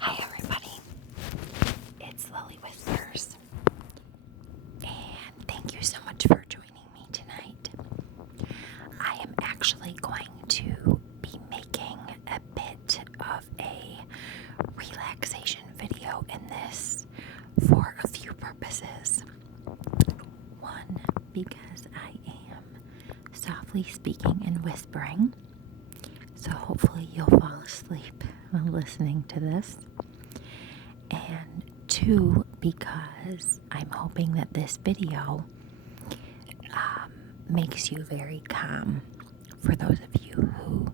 Hi everybody, it's Lily Whispers, and thank you so much for joining me tonight. I am actually going to be making a bit of a relaxation video in this for a few purposes. One, because I am softly speaking and whispering, so hopefully you'll fall asleep while listening to this. And two, because I'm hoping that this video makes you very calm for those of you who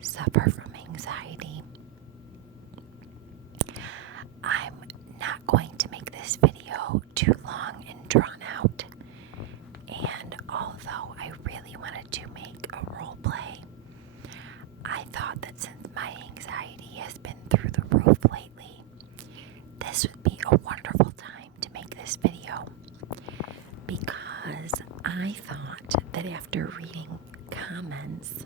suffer from anxiety. I'm not going to make this video too long and drawn out, and although I really wanted to make a role play, I thought that since my anxiety has been through the roof lately, this would be a wonderful time to make this video, because I thought that after reading comments,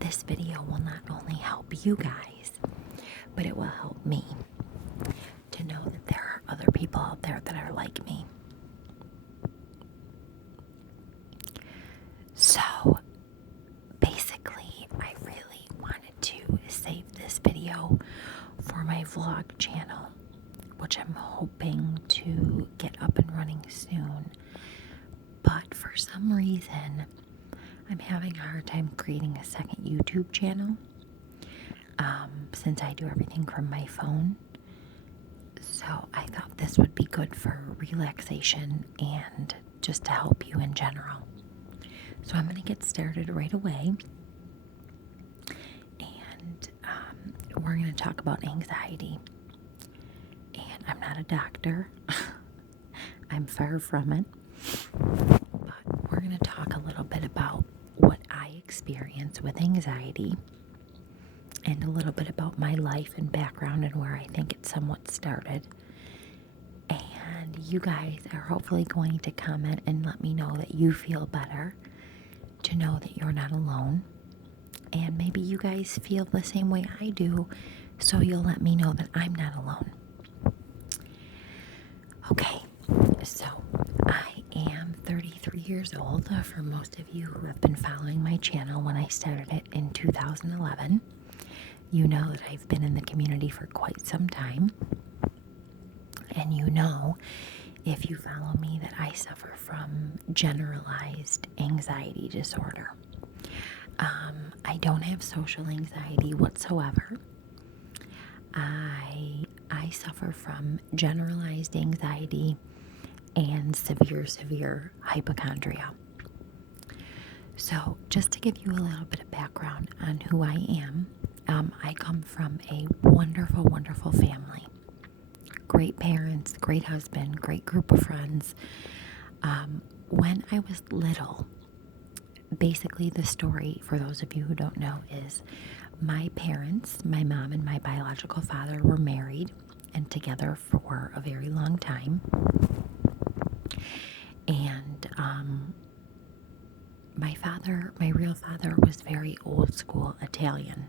this video will not only help you guys, but it will help me to know that there are other people out there that are like me. So basically, I really wanted to save this video for my vlog channel, which I'm hoping to get up and running soon. But for some reason, I'm having a hard time creating a second YouTube channel, since I do everything from my phone. So I thought this would be good for relaxation and just to help you in general. So I'm going to get started right away. And we're going to talk about anxiety. And I'm not a doctor. I'm far from it. But we're going to talk a little bit about what I experience with anxiety, and a little bit about my life and background and where I think it somewhat started. And you guys are hopefully going to comment and let me know that you feel better, to know that you're not alone. And maybe you guys feel the same way I do, so you'll let me know that I'm not alone. Okay, so I am 33 years old. For most of you who have been following my channel when I started it in 2011, you know that I've been in the community for quite some time. And you know, if you follow me, that I suffer from generalized anxiety disorder. I don't have social anxiety whatsoever. I suffer from generalized anxiety and severe hypochondria. So just to give you a little bit of background on who I am, I come from a wonderful family. Great parents, great husband, great group of friends. When I was little, basically the story, for those of you who don't know, is my parents, my mom and my biological father, were married and together for a very long time. And my real father was very old school Italian.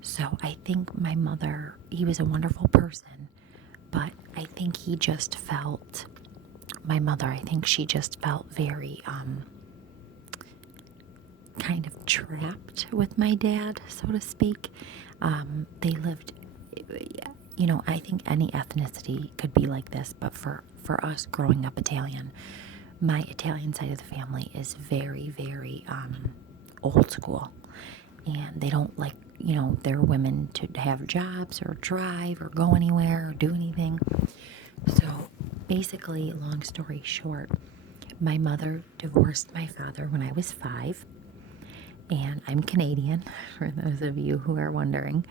So I think my mother, he was a wonderful person, but I think he just felt, my mother, I think she just felt very kind of trapped with my dad, so to speak. They lived, I think any ethnicity could be like this, but for us growing up Italian, my Italian side of the family is very old school. And they don't like, their women to have jobs or drive or go anywhere or do anything. So basically, long story short, my mother divorced my father when I was 5. And I'm Canadian, for those of you who are wondering.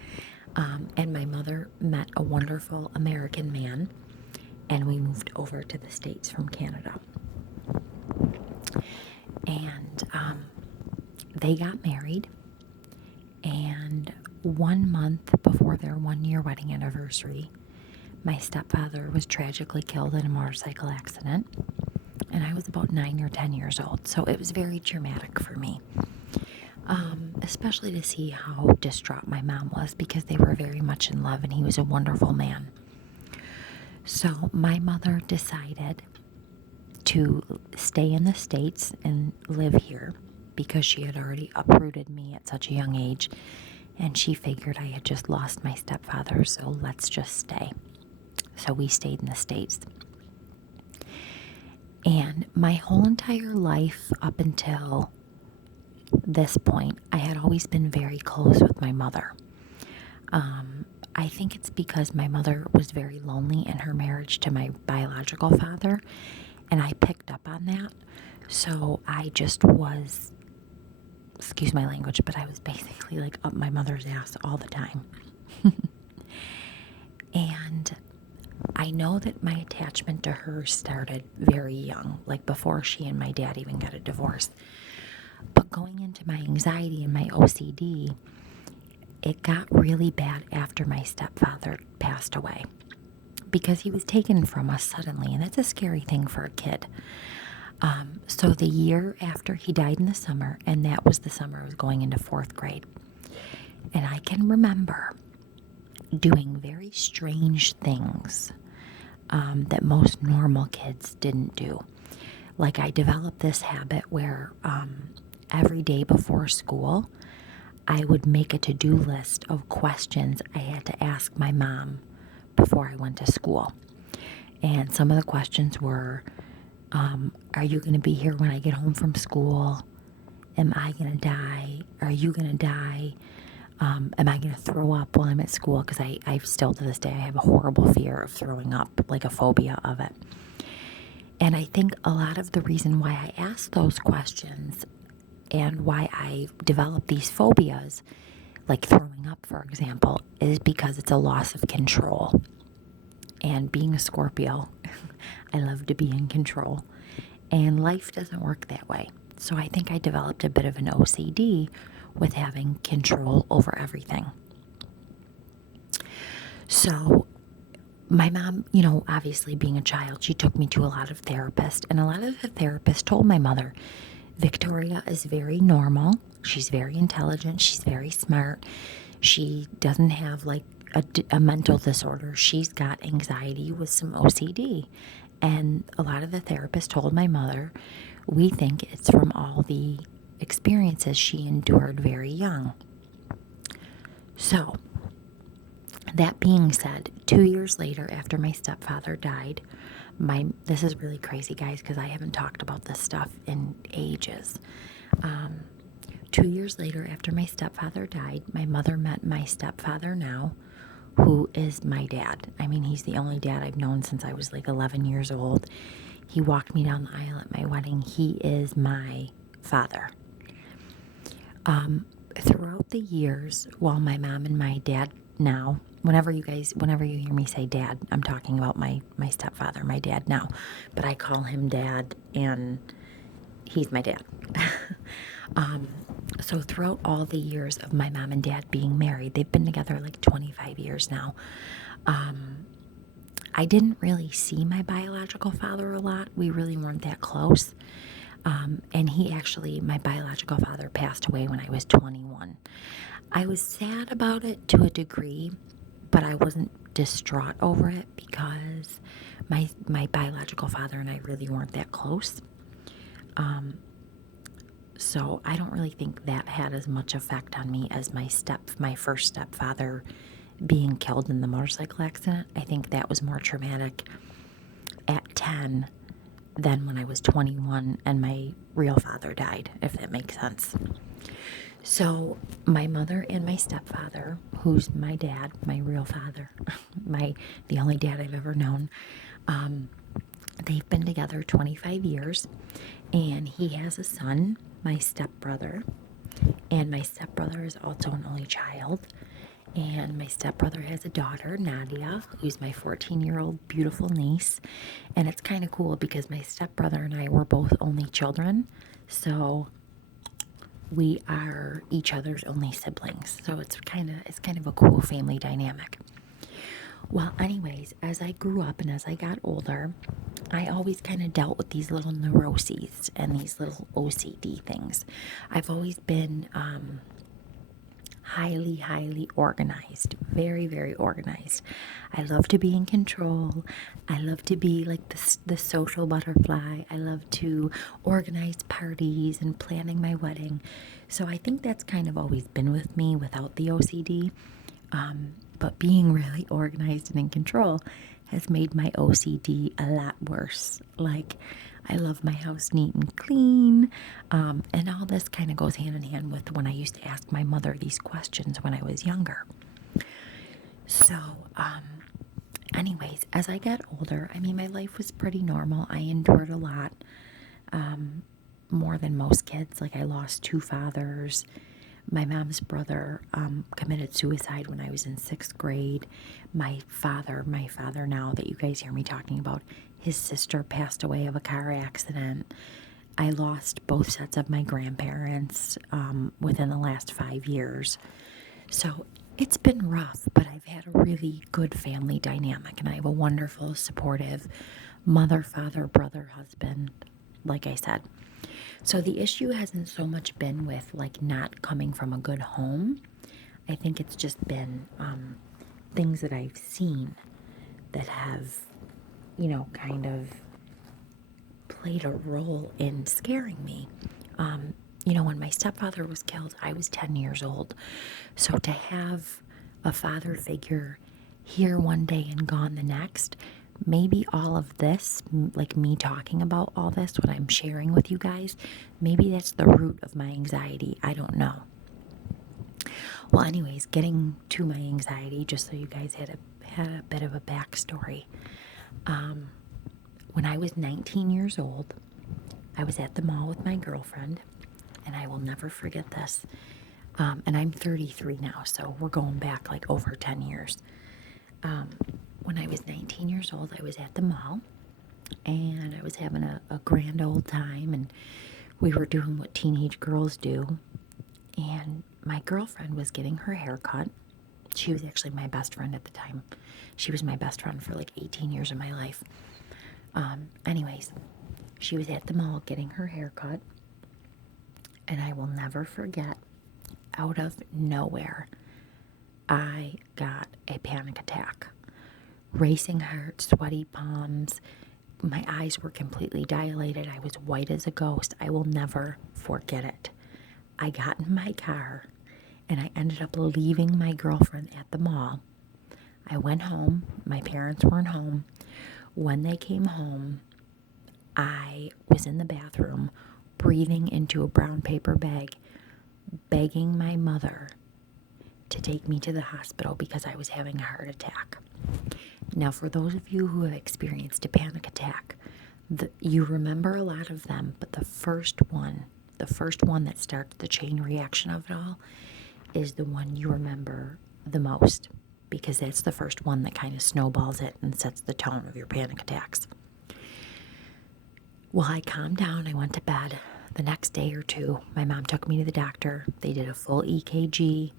And my mother met a wonderful American man, and we moved over to the States from Canada. And they got married, and 1 month before their 1-year wedding anniversary, my stepfather was tragically killed in a motorcycle accident, and I was about 9 or 10 years old, so it was very traumatic for me. especially to see how distraught my mom was because they were very much in love and he was a wonderful man. So my mother decided to stay in the States and live here because she had already uprooted me at such a young age, and she figured I had just lost my stepfather, so let's just stay. So we stayed in the States. And my whole entire life up until this point, I had always been very close with my mother. I think it's because my mother was very lonely in her marriage to my biological father, and I picked up on that. So I just was, excuse my language, but I was basically like up my mother's ass all the time. And I know that my attachment to her started very young, like before she and my dad even got a divorce. But going into my anxiety and my OCD, it got really bad after my stepfather passed away because he was taken from us suddenly, and that's a scary thing for a kid. So the year after he died in the summer, and that was the summer I was going into 4th grade, and I can remember doing very strange things that most normal kids didn't do. Like I developed this habit where every day before school, I would make a to-do list of questions I had to ask my mom before I went to school. And some of the questions were, are you going to be here when I get home from school? Am I going to die? Are you going to die? Am I going to throw up while I'm at school? Because I still to this day, I have a horrible fear of throwing up, like a phobia of it. And I think a lot of the reason why I asked those questions and why I developed these phobias, like throwing up, for example, is because it's a loss of control. And being a Scorpio, I love to be in control. And life doesn't work that way. So I think I developed a bit of an OCD with having control over everything. So my mom, obviously being a child, she took me to a lot of therapists. And a lot of the therapists told my mother, Victoria is very normal. She's very intelligent. She's very smart. She doesn't have like a mental disorder. She's got anxiety with some OCD. And a lot of the therapists told my mother, we think it's from all the experiences she endured very young. So, that being said, 2 years later, after my stepfather died, this is really crazy, guys, because I haven't talked about this stuff in ages. 2 years later, after my stepfather died, my mother met my stepfather now, who is my dad. I mean, he's the only dad I've known since I was like 11 years old. He walked me down the aisle at my wedding. He is my father. Throughout the years, while my mom and my dad now, whenever you hear me say dad, I'm talking about my stepfather, my dad now, but I call him dad and he's my dad. So throughout all the years of my mom and dad being married, they've been together like 25 years now. I didn't really see my biological father a lot. We really weren't that close. And my biological father passed away when I was 21. I was sad about it to a degree, but I wasn't distraught over it because my biological father and I really weren't that close. So I don't really think that had as much effect on me as my first stepfather being killed in the motorcycle accident. I think that was more traumatic at 10 than when I was 21 and my real father died, if that makes sense. So my mother and my stepfather, who's my dad, my real father, the only dad I've ever known, they've been together 25 years, and he has a son, my stepbrother, and my stepbrother is also an only child. And my stepbrother has a daughter, Nadia, who's my 14-year-old beautiful niece. And it's kind of cool because my stepbrother and I were both only children. So we are each other's only siblings. So it's kind of a cool family dynamic. Well, anyways, as I grew up and as I got older, I always kind of dealt with these little neuroses and these little OCD things. I've always been highly, highly organized, very, very organized. I love to be in control. I love to be like the social butterfly. I love to organize parties and planning my wedding. So I think that's kind of always been with me without the OCD. But being really organized and in control has made my OCD a lot worse. Like, I love my house neat and clean. And all this kind of goes hand in hand with when I used to ask my mother these questions when I was younger. So, anyways, as I got older, I mean, my life was pretty normal. I endured a lot, more than most kids. Like, I lost two fathers. My mom's brother committed suicide when I was in 6th grade. My father now that you guys hear me talking about, his sister passed away of a car accident. I lost both sets of my grandparents within the last 5 years. So it's been rough, but I've had a really good family dynamic, and I have a wonderful, supportive mother, father, brother, husband, like I said. So the issue hasn't so much been with like not coming from a good home. I think it's just been things that I've seen that have, kind of played a role in scaring me. When my stepfather was killed, I was 10 years old. So to have a father figure here one day and gone the next, maybe all of this, like me talking about all this, what I'm sharing with you guys, maybe that's the root of my anxiety. I don't know. Well, anyways, getting to my anxiety, just so you guys had a bit of a backstory. When I was 19 years old, I was at the mall with my girlfriend, and I will never forget this. And I'm 33 now, so we're going back like over 10 years. When I was 19 years old, I was at the mall, and I was having a grand old time, and we were doing what teenage girls do. And my girlfriend was getting her hair cut. She was actually my best friend at the time. She was my best friend for like 18 years of my life. Anyways, she was at the mall getting her hair cut, and I will never forget, out of nowhere, I got a panic attack. Racing heart, sweaty palms. My eyes were completely dilated. I was white as a ghost. I will never forget it. I got in my car, and I ended up leaving my girlfriend at the mall. I went home. My parents weren't home. When they came home, I was in the bathroom, breathing into a brown paper bag, begging my mother to take me to the hospital because I was having a heart attack. Now, for those of you who have experienced a panic attack, you remember a lot of them, but the first one that starts the chain reaction of it all, is the one you remember the most, because that's the first one that kind of snowballs it and sets the tone of your panic attacks. Well, I calmed down. I went to bed. The next day or two, my mom took me to the doctor. They did a full EKG.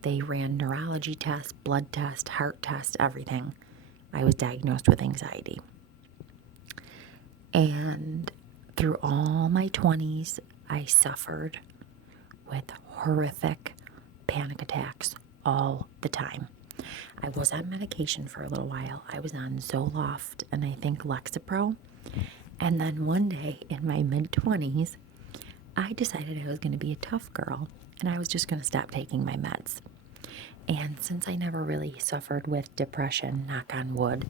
They ran neurology tests, blood test, heart test, everything. I was diagnosed with anxiety. And through all my 20s, I suffered with horrific panic attacks all the time. I was on medication for a little while. I was on Zoloft and I think Lexapro. And then one day in my mid-20s, I decided I was going to be a tough girl and I was just going to stop taking my meds. And since I never really suffered with depression, knock on wood,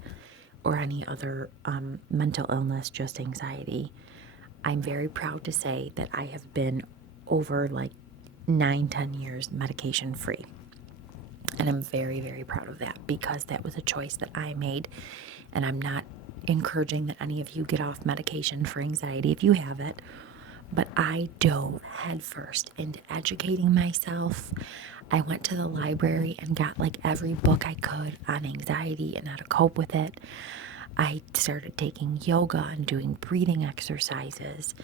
or any other mental illness, just anxiety, I'm very proud to say that I have been over like 9-10 years medication free. And I'm very, very proud of that, because that was a choice that I made. And I'm not encouraging that any of you get off medication for anxiety if you have it. But I dove headfirst into educating myself. I went to the library and got like every book I could on anxiety and how to cope with it. I started taking yoga and doing breathing exercises.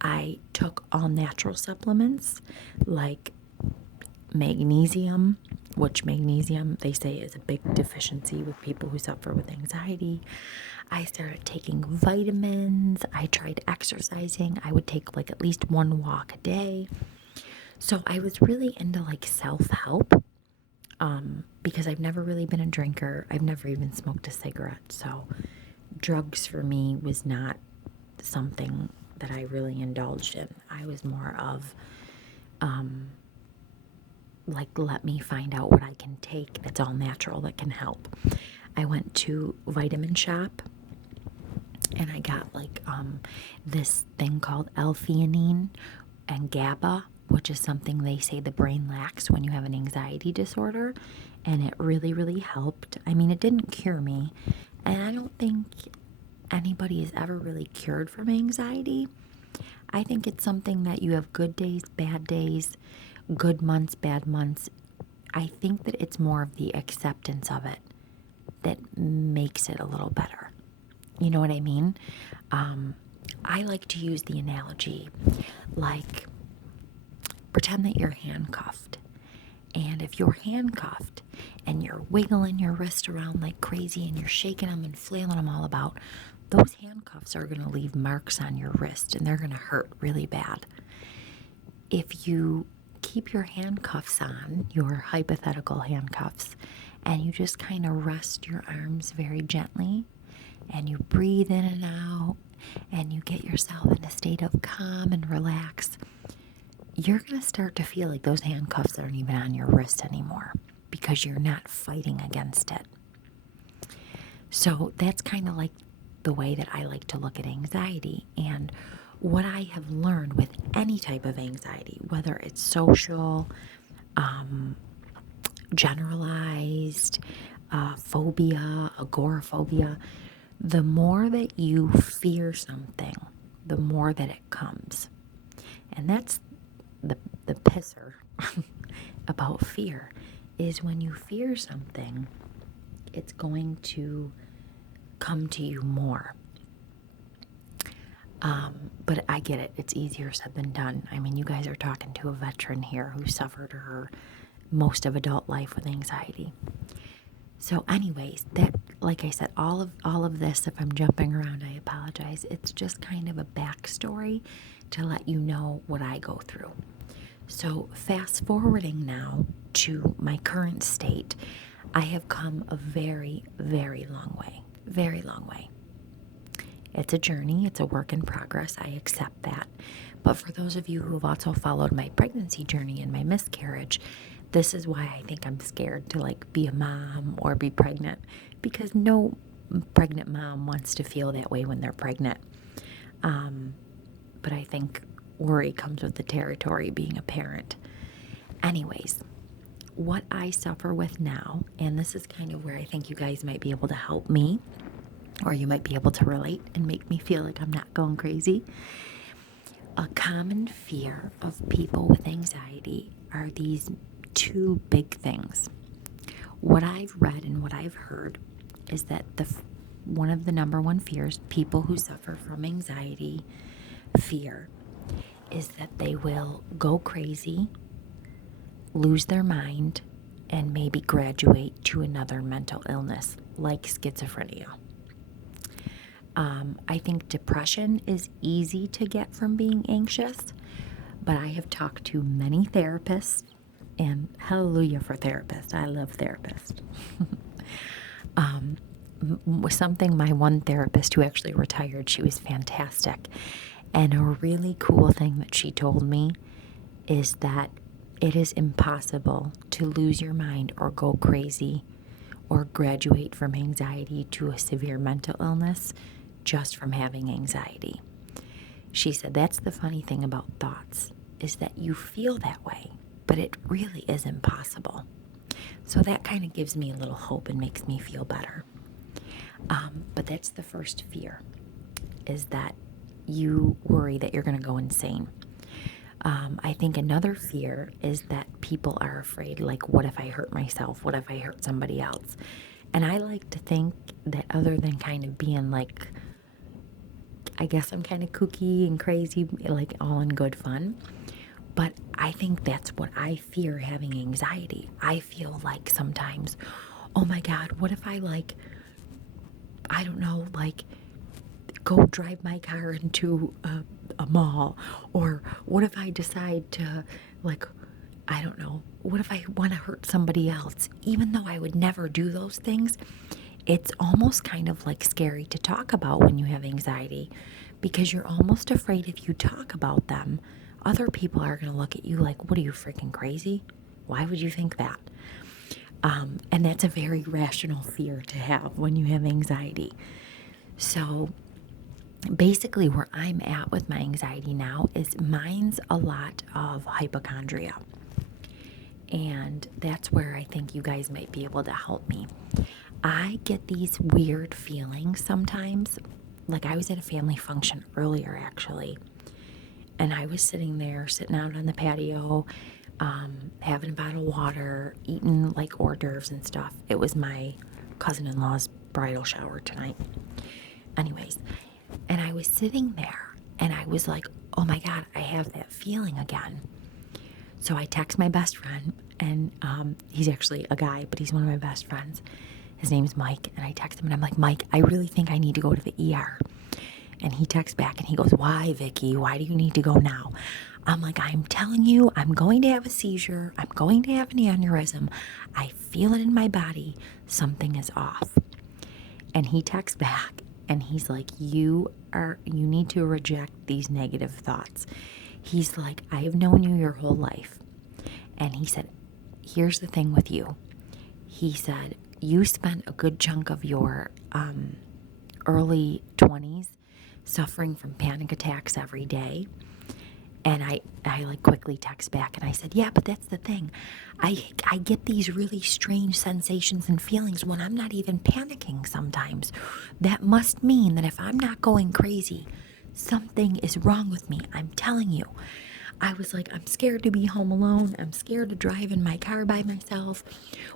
I took all natural supplements like magnesium which magnesium, they say, is a big deficiency with people who suffer with anxiety. I started taking vitamins. I tried exercising. I would take like at least one walk a day. So I was really into like self-help, because I've never really been a drinker. I've never even smoked a cigarette. So drugs for me was not something that I really indulged in. I was more of like, let me find out what I can take that's all natural that can help. I went to Vitamin Shop and I got like this thing called L-theanine and GABA, which is something they say the brain lacks when you have an anxiety disorder, and it really, really helped. I mean, it didn't cure me, and I don't think anybody is ever really cured from anxiety. I think it's something that you have good days, good months, bad months. I think that it's more of the acceptance of it that makes it a little better. You know what I mean? I like to use the analogy like, pretend that you're handcuffed. And if you're handcuffed and you're wiggling your wrist around like crazy and you're shaking them and flailing them all about, those handcuffs are going to leave marks on your wrist and they're going to hurt really bad. If you keep your handcuffs on, your hypothetical handcuffs, and you just kind of rest your arms very gently and you breathe in and out and you get yourself in a state of calm and relax, you're going to start to feel like those handcuffs aren't even on your wrist anymore because you're not fighting against it. So that's kind of like the way that I like to look at anxiety. And what I have learned with any type of anxiety, whether it's social, generalized, phobia, agoraphobia, the more that you fear something, the more that it comes. And that's the pisser about fear, is when you fear something, it's going to come to you more. But I get it. It's easier said than done. I mean, you guys are talking to a veteran here who suffered her most of adult life with anxiety. So anyways, that, like I said, all of this, if I'm jumping around, I apologize. It's just kind of a backstory to let you know what I go through. So fast forwarding now to my current state, I have come a very, very long way. Very long way. It's a journey. It's a work in progress. I accept that. But for those of you who have also followed my pregnancy journey and my miscarriage, this is why I think I'm scared to like be a mom or be pregnant, because no pregnant mom wants to feel that way when they're pregnant. But I think worry comes with the territory being a parent. Anyways, what I suffer with now, and this is kind of where I think you guys might be able to help me, or you might be able to relate and make me feel like I'm not going crazy. A common fear of people with anxiety are these two big things. What I've read and what I've heard is that one of the number one fears people who suffer from anxiety fear is that they will go crazy, lose their mind, and maybe graduate to another mental illness like schizophrenia. I think depression is easy to get from being anxious, but I have talked to many therapists, and hallelujah for therapists. I love therapists. Something my one therapist who actually retired, she was fantastic. And a really cool thing that she told me is that it is impossible to lose your mind or go crazy or graduate from anxiety to a severe mental illness just from having anxiety. She said that's the funny thing about thoughts, is that you feel that way, but it really is impossible. So that kind of gives me a little hope and makes me feel better. But that's the first fear, is that you worry that you're going to go insane. I think another fear is that people are afraid, like, what if I hurt myself? What if I hurt somebody else? And I like to think that other than kind of being like, I guess I'm kind of kooky and crazy, like all in good fun, But I think that's what I fear, having anxiety. I feel like sometimes, oh my God, what if I I don't know, go drive my car into a mall? Or what if I decide to, like, I don't know, what if I want to hurt somebody else? Even though I would never do those things, it's almost kind of like scary to talk about when you have anxiety, because you're almost afraid if you talk about them, other people are going to look at you like, what are you, freaking crazy? Why would you think that? And that's a very rational fear to have when you have anxiety. So basically, where I'm at with my anxiety now is mine's a lot of hypochondria. And that's where I think you guys might be able to help me. I get these weird feelings sometimes. Like, I was at a family function earlier, actually, and I was sitting out on the patio, having a bottle of water, eating like hors d'oeuvres and stuff. It was my cousin-in-law's bridal shower tonight. Anyways, and I was sitting there and I was like, oh my God, I have that feeling again. So I text my best friend, and he's actually a guy, but he's one of my best friends. His name's Mike, and I text him and I'm like, Mike, I really think I need to go to the ER. And he texts back and he goes, why, Vicky? Why do you need to go now? I'm like, I'm telling you, I'm going to have a seizure. I'm going to have an aneurysm. I feel it in my body. Something is off. And he texts back and he's like, you need to reject these negative thoughts. He's like, I've known you your whole life. And he said, here's the thing with you. He said, you spent a good chunk of your early 20s suffering from panic attacks every day. And I quickly text back and I said, yeah, but that's the thing. I get these really strange sensations and feelings when I'm not even panicking sometimes. That must mean that if I'm not going crazy, something is wrong with me. I'm telling you. I was like, I'm scared to be home alone. I'm scared to drive in my car by myself.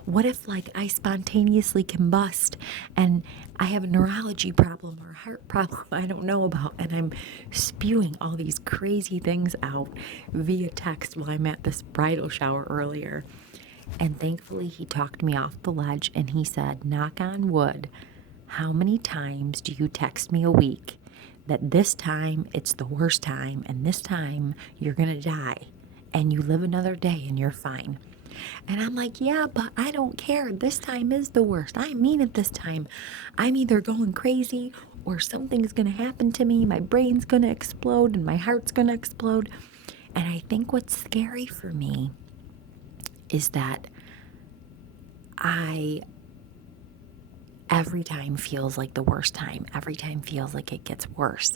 What if I spontaneously combust and I have a neurology problem or a heart problem I don't know about, and I'm spewing all these crazy things out via text while I'm at this bridal shower earlier. And thankfully he talked me off the ledge and he said, knock on wood, how many times do you text me a week that this time it's the worst time and this time you're gonna die, and you live another day and you're fine? And I'm like, yeah, but I don't care. This time is the worst. I mean it this time. I'm either going crazy or something's gonna happen to me. My brain's gonna explode and my heart's gonna explode. And I think what's scary for me is that every time feels like the worst time. Every time feels like it gets worse.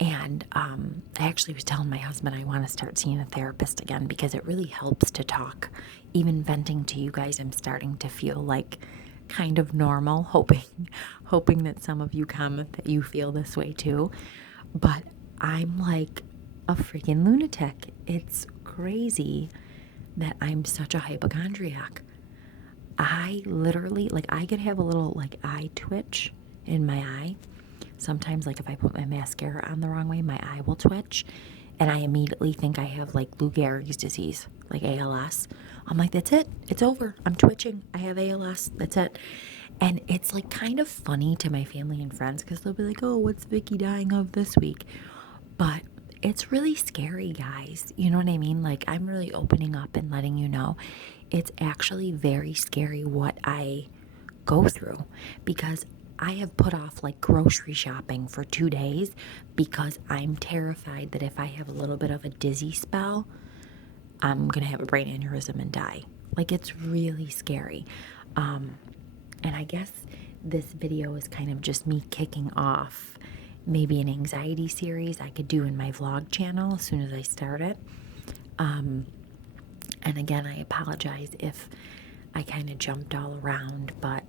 And I actually was telling my husband I want to start seeing a therapist again, because it really helps to talk. Even venting to you guys, I'm starting to feel like kind of normal, hoping that some of you comment that you feel this way too. But I'm like a freaking lunatic. It's crazy that I'm such a hypochondriac. I literally, I could have a little eye twitch in my eye. Sometimes if I put my mascara on the wrong way, my eye will twitch and I immediately think I have Lou Gehrig's disease, ALS. I'm like, that's it. It's over. I'm twitching. I have ALS. That's it. And it's kind of funny to my family and friends, because they'll be like, oh, what's Vicky dying of this week? But it's really scary, guys. You know what I mean? I'm really opening up and letting you know it's actually very scary what I go through, because I have put off grocery shopping for 2 days because I'm terrified that if I have a little bit of a dizzy spell, I'm going to have a brain aneurysm and die. It's really scary. And I guess this video is kind of just me kicking off maybe an anxiety series I could do in my vlog channel as soon as I start it. And again, I apologize if I kind of jumped all around, but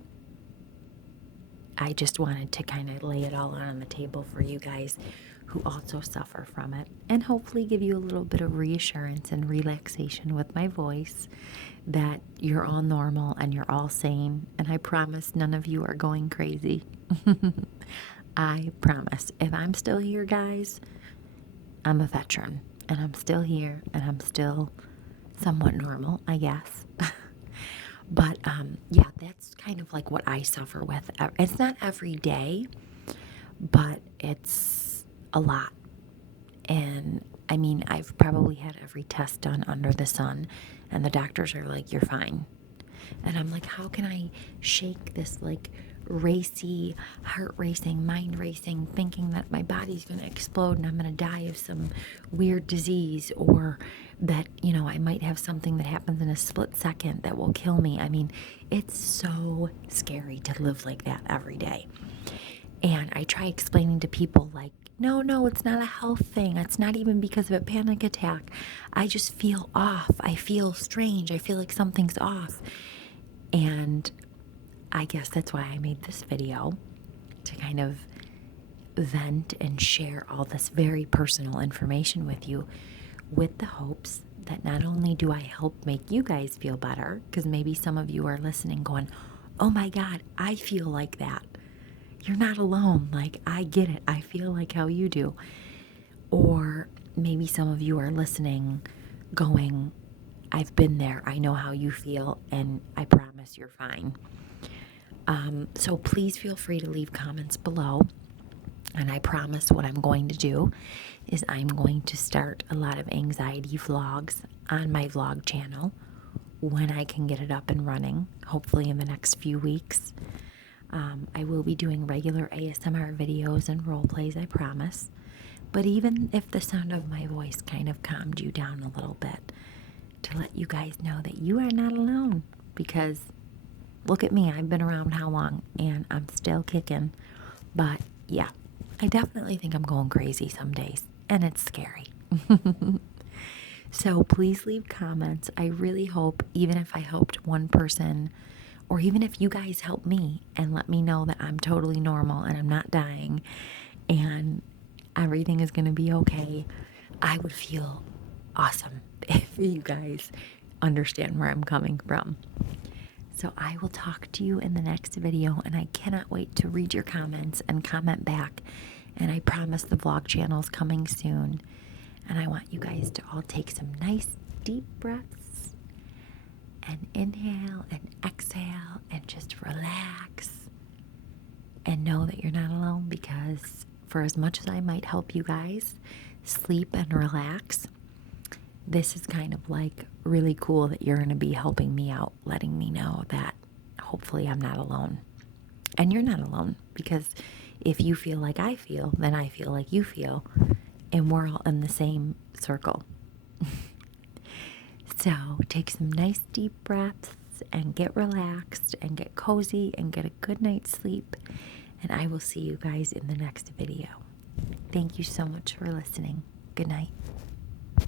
I just wanted to kind of lay it all on the table for you guys who also suffer from it, and hopefully give you a little bit of reassurance and relaxation with my voice that you're all normal and you're all sane, and I promise none of you are going crazy. I promise. If I'm still here, guys, I'm a veteran. and I'm still here, and I'm still somewhat normal, I guess. But yeah, that's kind of like what I suffer with. It's not every day, but it's a lot. And I mean, I've probably had every test done under the sun, and the doctors are like, you're fine. And I'm like, how can I shake this like racy, heart racing, mind racing, thinking that my body's going to explode and I'm going to die of some weird disease, or that, you know, I might have something that happens in a split second that will kill me. I mean, it's so scary to live like that every day. And I try explaining to people, like, no, it's not a health thing. It's not even because of a panic attack. I just feel off. I feel strange. I feel like something's off. And I guess that's why I made this video, to kind of vent and share all this very personal information with you, with the hopes that not only do I help make you guys feel better, because maybe some of you are listening going, oh my God, I feel like that. You're not alone. Like, I get it. I feel like how you do. Or maybe some of you are listening going, I've been there. I know how you feel, and I promise you're fine. So please feel free to leave comments below. And I promise what I'm going to do is I'm going to start a lot of anxiety vlogs on my vlog channel when I can get it up and running, hopefully in the next few weeks. I will be doing regular ASMR videos and role plays, I promise. But even if the sound of my voice kind of calmed you down a little bit, to let you guys know that you are not alone. Because look at me, I've been around how long, and I'm still kicking. But yeah, I definitely think I'm going crazy some days, and it's scary. So please leave comments. I really hope, even if I helped one person, or even if you guys help me and let me know that I'm totally normal and I'm not dying and everything is going to be okay, I would feel awesome if you guys understand where I'm coming from. So I will talk to you in the next video, and I cannot wait to read your comments and comment back. And I promise the vlog channel is coming soon. And I want you guys to all take some nice deep breaths and inhale and exhale and just relax and know that you're not alone, because for as much as I might help you guys sleep and relax, this is kind of like really cool that you're going to be helping me out, letting me know that hopefully I'm not alone. And you're not alone, because if you feel like I feel, then I feel like you feel, and we're all in the same circle. So take some nice deep breaths and get relaxed and get cozy and get a good night's sleep. And I will see you guys in the next video. Thank you so much for listening. Good night.